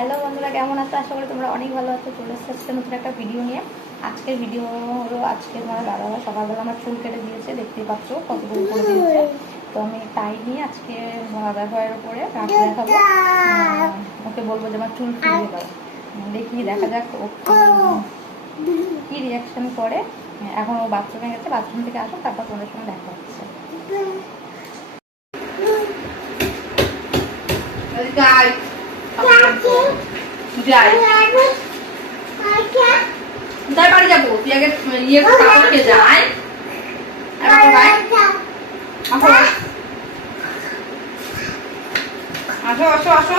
Hello বন্ধুরা, কেমন আছো? আশা করি তোমরা অনেক ভালো আছো। চলে এসেছে নতুন একটা ভিডিও নিয়ে। আজকের ভিডিও হলো, আজকে আমার দাদাভাই সকালবেলা আমার চুল কেটে দিয়েছে, দেখতেই পাচ্ছ কতটুকু করে দিয়েছে। তো আমি তাই নিয়ে আজকে দাদাভাইয়ের উপরে রাখ দেখাবো, ওকে বলবো যে আমার চুল ফিরিয়ে দাও। দেখি, দেখা যাক ও কি রিয়াকশন করে। এখন ও বাথরুমে গেছে, বাথরুম থেকে আসো, তারপর তোমাদের সঙ্গে দেখা হচ্ছে। যাই বাড়ি যাবো, তুই আগে ইয়ে কাপড়কে যাই। আসো আসো আসো।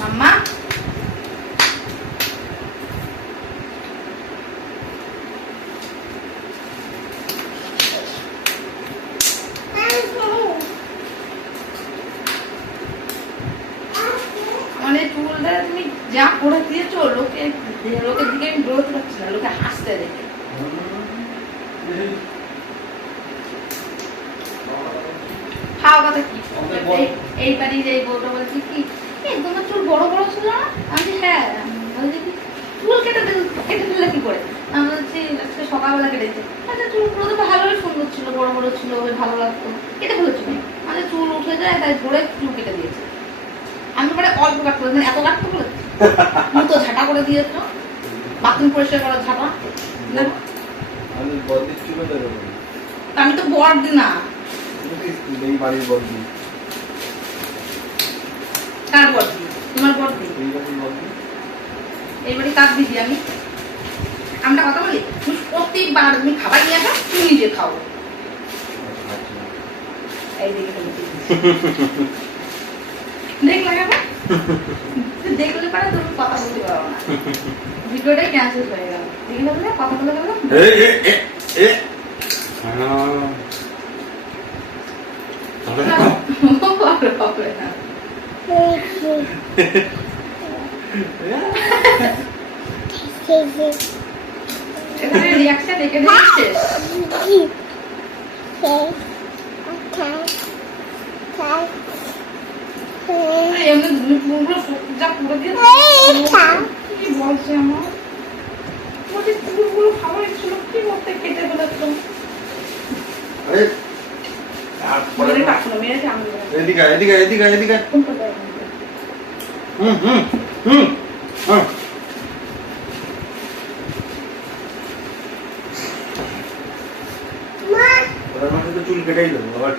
মাম্মা মানে চুলটা তুমি যা করে দিয়েছো, লোকের দিকে আমি বেরোতে পারছি না, লোকে হাসতে দেখে। খাওয়া কথা কি এই বাড়ির এই বউটা বলছি কি, তোমার চুল বড় বড় ছিল না? আমি হ্যাঁ বলছি কি, চুল কেটে ফেললে কি করে? আমি বলছি আজকে সকালবেলা কেটেছে। আচ্ছা, চুলগুলো তো ভালো সুন্দর ছিল, বড় বড় ছিল, ভালো লাগতো, কেটে ফেলেছি না। মানে চুল উঠে যায়, তাই ধরে চুল কেটে দিয়েছে। আমি পরে অল্প কাটতে বলেছি, এত কাটতে বলেছি তো ঝাঁটা করে দিয়েছো, বাথরুম পরিষ্কার করার ঝাঁটা। আমি তো বড় না, কার বড়দি? তোমার বড়দি? এই বাড়ি কার দিদি? আমরা কথা বলি, তুমি প্রত্যেকবার তুমি খাবার নিয়ে আসো, তুমি নিজে খাও। এই দেখে দেখলে দেখলে পারে তুমি কথা বলতে পারো না, ভিডিওটাই ক্যান্সেল হয়ে গেল। দেখলে কথা বলে গেল। এখানে রিয়াকশন দেখে দিচ্ছে। এমনি তুমি পুরো যা পুরো দিয়ে কি বলছে আমার, ওই চুলগুলো খাবার ছিল কি করতে কেটে ফেলেছ। এদিকে এদিকে এদিকে এদিকে চুল কেটেই দেবো আবার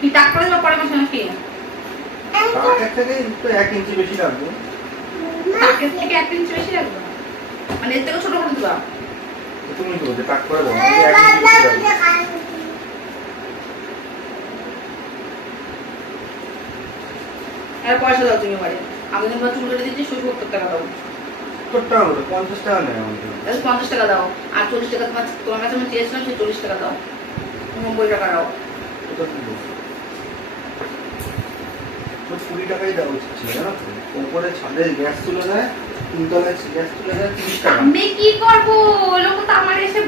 কি টাক করে দেবো পরে মাসে নাকি? টাকের থেকে 1 ইঞ্চি বেশি রাখবো। টাকের থেকে 1 ইঞ্চি বেশি রাখবো, মানে এর থেকে ছোট করে দিবা? তুমি তো বলতে টাক করে দেবো, 1 ইঞ্চি বেশি রাখবো। আর পয়সা দাও তুমি বাড়ি, আমি তোমার চুল কেটে দিচ্ছি, 70 টাকা দাও। 70 টাকা হলো, 50 টাকা নেই আমাদের। 50 টাকা দাও, আর 40 টাকা তোমার কাছে আমি চেয়েছিলাম, সেই 40 টাকা দাও, 90 টাকা দাও। 20 টাকাই দেওয়া উচিত ছিল, জানো তো? উপরে ছাদে গ্যাস তুলে দেয়, 3 তলায় গ্যাস তুলে দেয় 30 টাকা। আমি কি করবো? লোক তো আমার এসে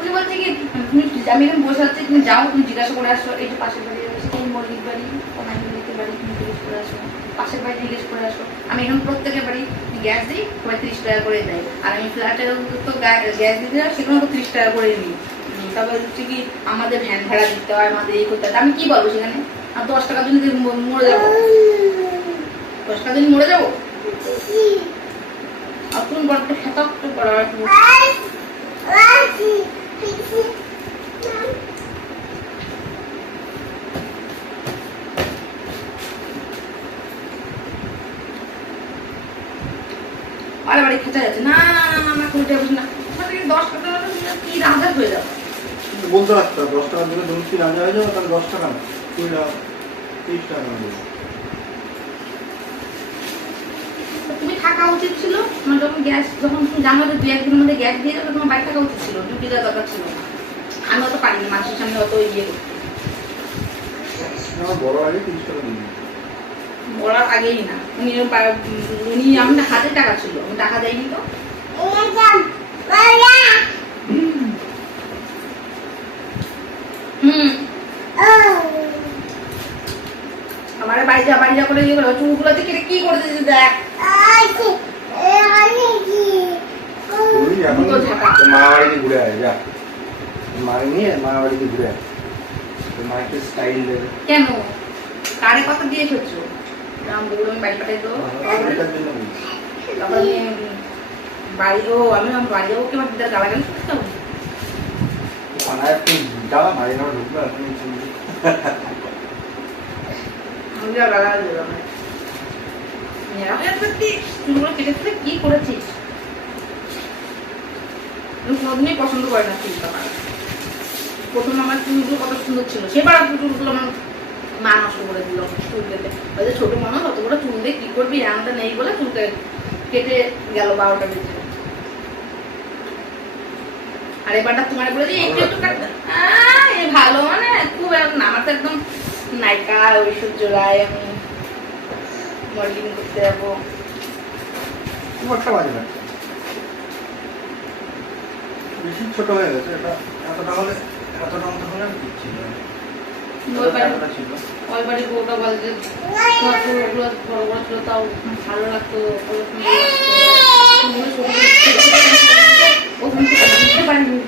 উনি বলছে কি, তুমি আমি এখানে বসে আছি, তুমি যাও, তুমি জিজ্ঞাসা করে আসো, এই যে পাশের বাড়ি আছে, এই মল্লিক বাড়ি, অনামিলিকের বাড়ি, তুমি জিজ্ঞেস করে আসো, পাশের বাড়ি জিজ্ঞেস করে আসো। আমি এখন প্রত্যেকের বাড়ি গ্যাস দিই, সবাই 30 টাকা করে দেয়। আর আমি ফ্ল্যাটে তো গ্যাস দিতে যাই, সেখানে তো 30 টাকা করে নিই। তারপর হচ্ছে কি, আমাদের ভ্যান ভাড়া দিতে হয়, আমাদের এই করতে হয়। আমি কি বলবো সেখানে? আর 10 টাকার জন্য মরে যাবো? 10 টাকার জন্য মরে যাবো? আর তুমি বড্ড খেতাব তো করো। আরে বাড়ি খেতে যাচ্ছে না, আমার কোনো টাকা না, 10 টাকা কি রাজা হয়ে যাবে? বলতে রাখতে 10 টাকার জন্য তুমি কি রাজা হয়ে যাবে? তাহলে 10 টাকা না, 30 টাকা দেবো। তুমি থাকা উচিত ছিল, মানে যখন তুমি জানো যে 2-1 দিনের মধ্যে গ্যাস দিয়ে যাবে, তোমার বাড়ি থাকা উচিত ছিল, ডিউটি যাওয়ার দরকার ছিল না। আমি অত পারিনি মানুষের সামনে অত ইয়ে করতে। বড় আগে 30 টাকা দিই, বলার আগেই না, উনি আমি হাতে টাকা ছিল, আমি টাকা দেয়নি তো। আমার বাড়ি যা করে ইয়ে করো, চুলগুলোতে কেটে কি করে দিয়েছে দেখ। তুই এখন তো ঝাঁকা। মা বাড়িতে ঘুরে আয়, যা মাকে নিয়ে মা বাড়িতে ঘুরে আয়, তোর মাকে স্টাইল দেবে। কেন কারে কথা দিয়ে এসেছো? রাম বগুলো আমি বাড়ি পাঠাই তো এটার জন্য বলছি। তারপর আমি বাড়ি আমি আমার বাড়ি যাবো, কি আমার দিদার গালাগালি শুনতে হবে? পানায় একটু জ্বালা মারি না ঢুকবে এখন আমি যা গালাগালি দেবো আমার। আমি আর সত্যি চুলগুলো কেটে তুলে কি করেছিস? আমি কোনোদিনই পছন্দ করে না চুলটা আমার। প্রথম আমার চুলগুলো কত সুন্দর ছিল, সেবার চুলগুলো আমার মা নষ্ট করে দিল চুল কেটে। ওই যে ছোট মানুষ অত বড় চুল দিয়ে কি করবি, এমনটা নেই বলে চুলটা কেটে গেল 12টা বেজে। আর এবারটা তোমার বলে যে একটু একটু কাটবে, ভালো মানে খুব না, আমার তো একদম নায়িকা ঐশ্বর্য রায়, আমি মডেলিং করতে যাবো। একটা বাজে না, বেশি ছোট হয়ে গেছে এটা, এতটা হলে আমি দিচ্ছি না। এতটা ছিল ওই বাড়ির বউটা বলে যে তোমার চুলগুলো বড় বড় ছিল, তাও ভালো লাগতো, ভালো সুন্দর লাগতো। চুলগুলো ছোট ছোট ওখান থেকে বুঝতে পারিনি।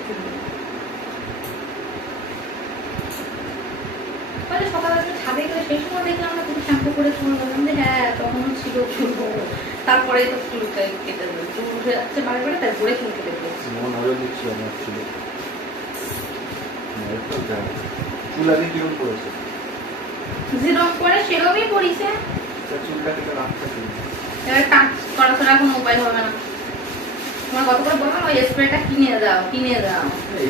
সকালে ছাদে গেলে সেই সময় দেখলাম না তুমি শ্যাম্পু করে চুল বললাম যে হ্যাঁ তখনও ছিল চুল বড়। তারপরে তো চুলটা কেটে দেবে, চুল উঠে যাচ্ছে বারে বারে, তারপরে চুল কেটে দিয়েছে। মন নজর দিচ্ছি আমার ছিল চুল আগে কিরম করেছে, যেরকম করে সেরকমই পড়িছে। চুলটা কেটে রাখতে ছিল। এবার টাচ করা ছাড়া কোনো উপায় হবে না। তোমার কত করে বললাম ওই স্প্রেটা কিনে দাও।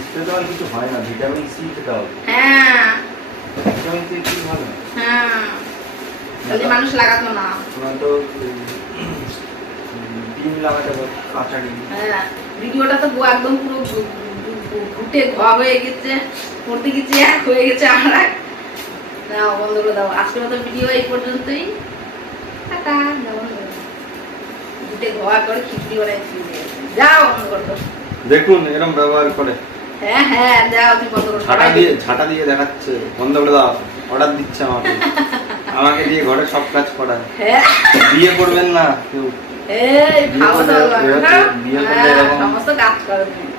স্প্রে দেওয়ার কিছু হয় না, ভিটামিন সি খেতে হবে। হ্যাঁ ভিটামিন সি কি ভালো না, হ্যাঁ, যদি মানুষ লাগাতো না। তো ডিম লাগাতে হবে, কাঁচা ডিম। হ্যাঁ, ভিডিওটা তো একদম পুরো ঘুটে ঘোয়া হয়ে গেছে, পড়তে গেছে এক হয়ে গেছে আর এক। দাও বন্ধ করে দাও, আজকের মতো ভিডিও এই পর্যন্তই। টাটা, দাও বন্ধ করে দাও। ঘুটে ঘোয়া করে খিচুড়ি বানাইছি, যাও বন্ধ করে দাও। দেখুন এরকম ব্যবহার করে, হ্যাঁ যাও, তুমি বন্ধ করে ঝাঁটা দিয়ে দেখাচ্ছে বন্ধ করে দাও, অর্ডার দিচ্ছে আমাকে দিয়ে ঘরে সব কাজ করায়। হ্যাঁ বিয়ে করবেন না কেউ, এই খাওয়া দাওয়া বিয়ে করলে এরকম- সমস্ত কাজ করে তুমি।